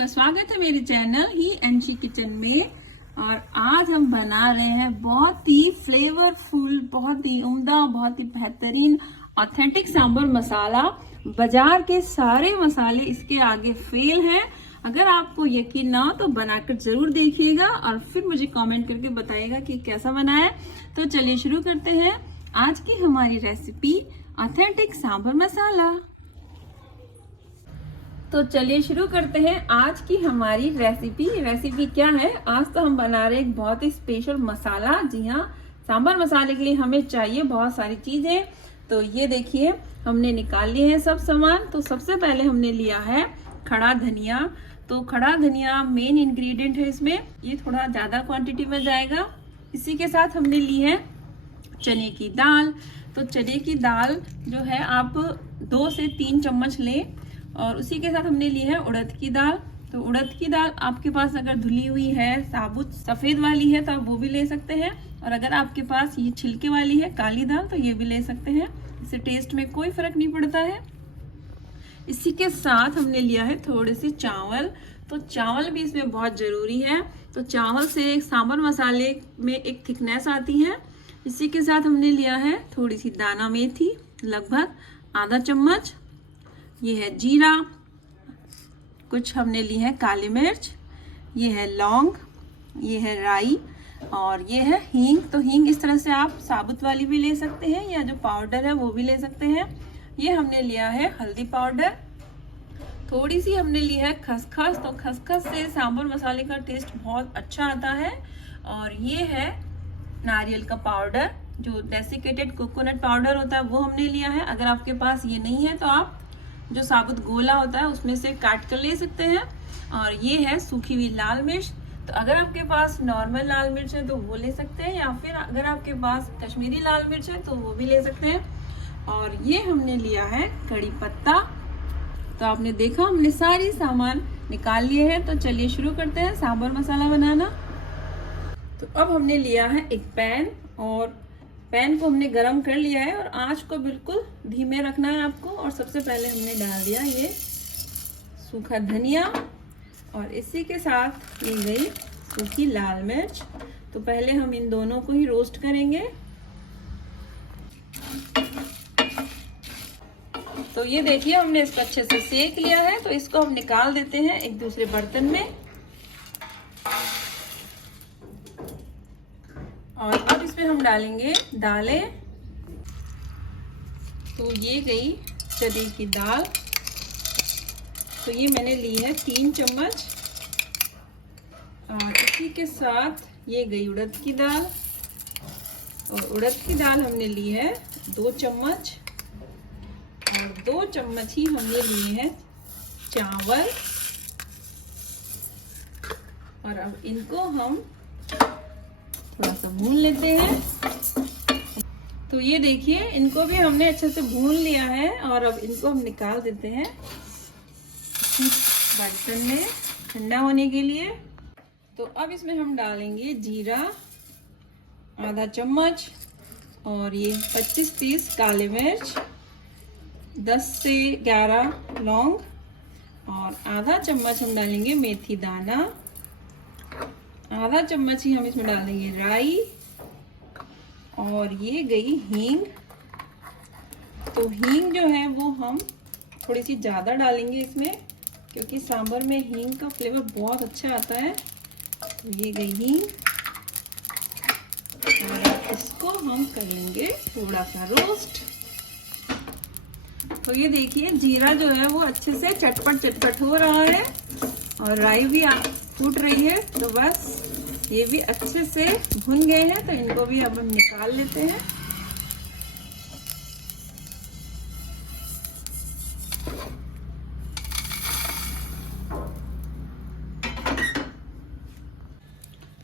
आपका स्वागत है मेरे चैनल ही एनशी किचन में। और आज हम बना रहे हैं बहुत ही फ्लेवरफुल, बहुत ही उम्दा, बहुत ही बेहतरीन ऑथेंटिक सांभर मसाला। बाजार के सारे मसाले इसके आगे फेल हैं। अगर आपको यकीन ना हो तो बनाकर जरूर देखिएगा और फिर मुझे कमेंट करके बताइएगा कि कैसा बना है। तो चलिए शुरू करते हैं आज की हमारी रेसिपी ऑथेंटिक सांभर मसाला। तो चलिए शुरू करते हैं आज की हमारी रेसिपी क्या है। आज तो हम बना रहे एक बहुत ही स्पेशल मसाला। जी हाँ, सांभर मसाले के लिए हमें चाहिए बहुत सारी चीजें। तो ये देखिए, हमने निकाल लिए हैं सब सामान। तो सबसे पहले हमने लिया है खड़ा धनिया। तो खड़ा धनिया मेन इंग्रेडिएंट है इसमें, ये थोड़ा ज्यादा क्वांटिटी में जाएगा। इसी के साथ हमने ली है चने की दाल। तो चने की दाल जो है आप 2 से 3 चम्मच लें। और उसी के साथ हमने ली है उड़द की दाल। तो उड़द की दाल आपके पास अगर धुली हुई है, साबुत सफेद वाली है तो आप वो भी ले सकते हैं। और अगर आपके पास ये छिलके वाली है काली दाल तो ये भी ले सकते हैं। इससे टेस्ट में कोई फर्क नहीं पड़ता है। इसी के साथ हमने लिया है थोड़े से चावल। तो चावल भी इसमें बहुत जरूरी है। तो चावल से सांभर मसाले में एक थिकनेस आती है। इसी के साथ हमने लिया है थोड़ी सी दाना मेथी, लगभग आधा चम्मच। ये है जीरा, कुछ हमने ली है काली मिर्च, ये है लौंग, ये है राई और ये है हींग। तो हींग इस तरह से आप साबुत वाली भी ले सकते हैं या जो पाउडर है वो भी ले सकते हैं। ये हमने लिया है हल्दी पाउडर। थोड़ी सी हमने ली है खसखस। तो खसखस से सांभर मसाले का टेस्ट बहुत अच्छा आता है। और ये है नारियल का पाउडर, जो डेसिकेटेड कोकोनट पाउडर होता है वो हमने लिया है। अगर आपके पास ये नहीं है तो आप जो साबुत गोला होता है उसमें से काट कर ले सकते हैं। और ये है सूखी हुई लाल मिर्च। तो अगर आपके पास नॉर्मल लाल मिर्च है तो वो ले सकते हैं, या फिर अगर आपके पास कश्मीरी लाल मिर्च है तो वो भी ले सकते हैं। और ये हमने लिया है कड़ी पत्ता। तो आपने देखा हमने सारी सामान निकाल लिए हैं। तो चलिए शुरू करते हैं सांभर मसाला बनाना। तो अब हमने लिया है एक पैन और पैन को हमने गरम कर लिया है और आंच को बिल्कुल धीमे रखना है आपको। और सबसे पहले हमने डाल दिया ये सूखा धनिया और इसी के साथ ली गई सूखी लाल मिर्च। तो पहले हम इन दोनों को ही रोस्ट करेंगे। तो ये देखिए, हमने इसको अच्छे से सेक लिया है। तो इसको हम निकाल देते हैं एक दूसरे बर्तन में। और अब इसमें हम डालेंगे दालें। तो ये गई चने की दाल। तो ये मैंने ली है 3 चम्मच। और इसी के साथ ये गई उड़द की दाल। और उड़द की दाल हमने ली है 2 चम्मच। और 2 चम्मच ही हमने लिए हैं चावल। और अब इनको हम थोड़ा सा भून लेते हैं। तो ये देखिए, इनको भी हमने अच्छे से भून लिया है। और अब इनको हम निकाल देते हैं बर्तन में ठंडा होने के लिए। तो अब इसमें हम डालेंगे जीरा आधा चम्मच, और ये 25-30 काली मिर्च, 10 से 11 लौंग, और आधा चम्मच हम डालेंगे मेथी दाना। आधा चम्मच ही हम इसमें डालेंगे राई। और ये गई हींग। तो हींग जो है वो हम थोड़ी सी ज़्यादा डालेंगे इसमें, क्योंकि सांभर में हींग का फ्लेवर बहुत अच्छा आता है। तो ये गई हींग। और इसको हम करेंगे थोड़ा सा रोस्ट। तो ये देखिए, जीरा जो है वो अच्छे से चटपट हो रहा है और राई भी फूट रही है। तो बस ये भी अच्छे से भुन गए हैं। तो इनको भी अब हम निकाल लेते हैं।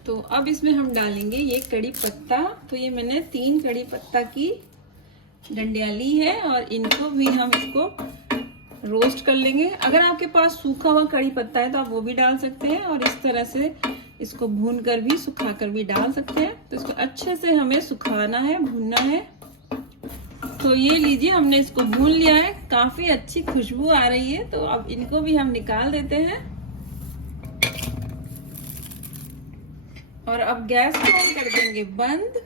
तो अब इसमें हम डालेंगे ये कड़ी पत्ता। तो ये मैंने 3 कड़ी पत्ता की डंडियां ली है और इनको भी हम इसको रोस्ट कर लेंगे। अगर आपके पास सूखा हुआ कड़ी पत्ता है तो आप वो भी डाल सकते हैं, और इस तरह से इसको भून कर भी सुखा कर भी डाल सकते हैं। तो इसको अच्छे से हमें सुखाना है, भूनना है। तो ये लीजिए, हमने इसको भून लिया है। काफी अच्छी खुशबू आ रही है। तो अब इनको भी हम निकाल देते हैं। और अब गैस को ऑन कर देंगे बंद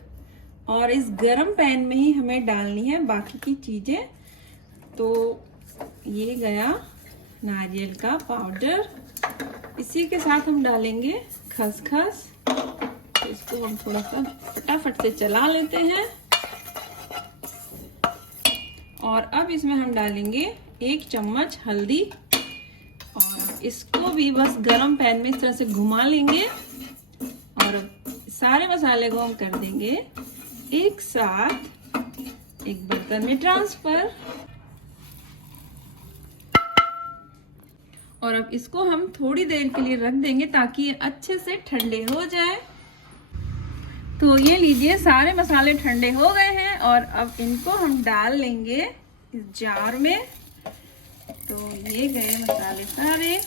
और इस गरम पैन में ही हमें डालनी है बाकी की चीजें। तो ये गया नारियल का पाउडर, इसी के साथ हम डालेंगे खसखस। तो इसको हम थोड़ा सा फटाफट से चला लेते हैं और अब इसमें हम डालेंगे 1 चम्मच हल्दी और इसको भी बस गरम पैन में इस तरह से घुमा लेंगे और अब सारे मसाले को हम कर देंगे एक साथ एक बर्तन में ट्रांसफर। और अब इसको हम थोड़ी देर के लिए रख देंगे ताकि ये अच्छे से ठंडे हो जाए। तो ये लीजिए सारे मसाले ठंडे हो गए हैं और अब इनको हम डाल लेंगे इस जार में। तो ये गए मसाले सारे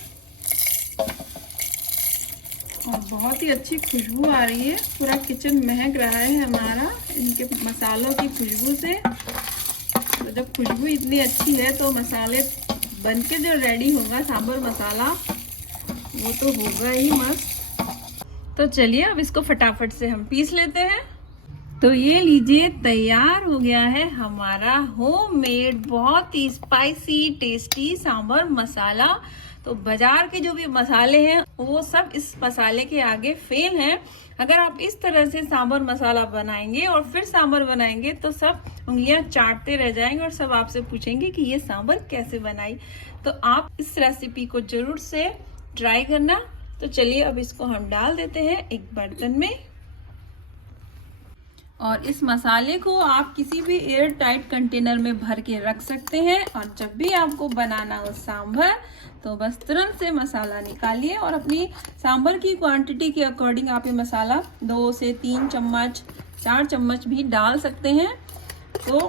और बहुत ही अच्छी खुशबू आ रही है, पूरा किचन महक रहा है हमारा इनके मसालों की खुशबू से। तो जब खुशबू इतनी अच्छी है तो मसाले बनके जो रेडी होगा सांभर मसाला वो तो होगा ही मस्त। तो चलिए अब इसको फटाफट से हम पीस लेते हैं। तो ये लीजिए तैयार हो गया है हमारा होममेड बहुत ही स्पाइसी टेस्टी सांभर मसाला। तो बाजार के जो भी मसाले हैं वो सब इस मसाले के आगे फेल हैं। अगर आप इस तरह से सांभर मसाला बनाएंगे और फिर सांभर बनाएंगे तो सब उंगलियां चाटते रह जाएंगे और सब आपसे पूछेंगे कि ये सांभर कैसे बनाई। तो आप इस रेसिपी को जरूर से ट्राई करना। तो चलिए अब इसको हम डाल देते हैं एक बर्तन में और इस मसाले को आप किसी भी एयर टाइट कंटेनर में भर के रख सकते हैं और जब भी आपको बनाना हो सांभर तो बस तुरंत से मसाला निकालिए और अपनी सांभर की क्वांटिटी के अकॉर्डिंग आप ये मसाला 2 से 3 चम्मच 4 चम्मच भी डाल सकते हैं। तो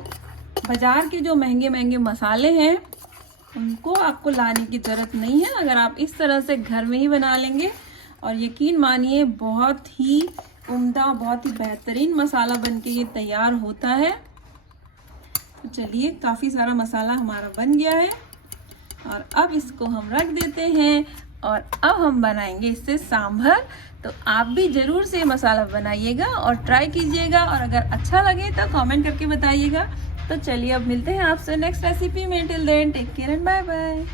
बाजार के जो महंगे महंगे मसाले हैं उनको आपको लाने की ज़रूरत नहीं है। अगर आप इस तरह से घर में ही बना लेंगे और यकीन मानिए बहुत ही उम्दा बहुत ही बेहतरीन मसाला बनके ये तैयार होता है। तो चलिए काफ़ी सारा मसाला हमारा बन गया है और अब इसको हम रख देते हैं और अब हम बनाएंगे इससे सांभर। तो आप भी ज़रूर से मसाला बनाइएगा और ट्राई कीजिएगा और अगर अच्छा लगे तो कमेंट करके बताइएगा। तो चलिए अब मिलते हैं आपसे नेक्स्ट रेसिपी में। Till then take care and bye bye.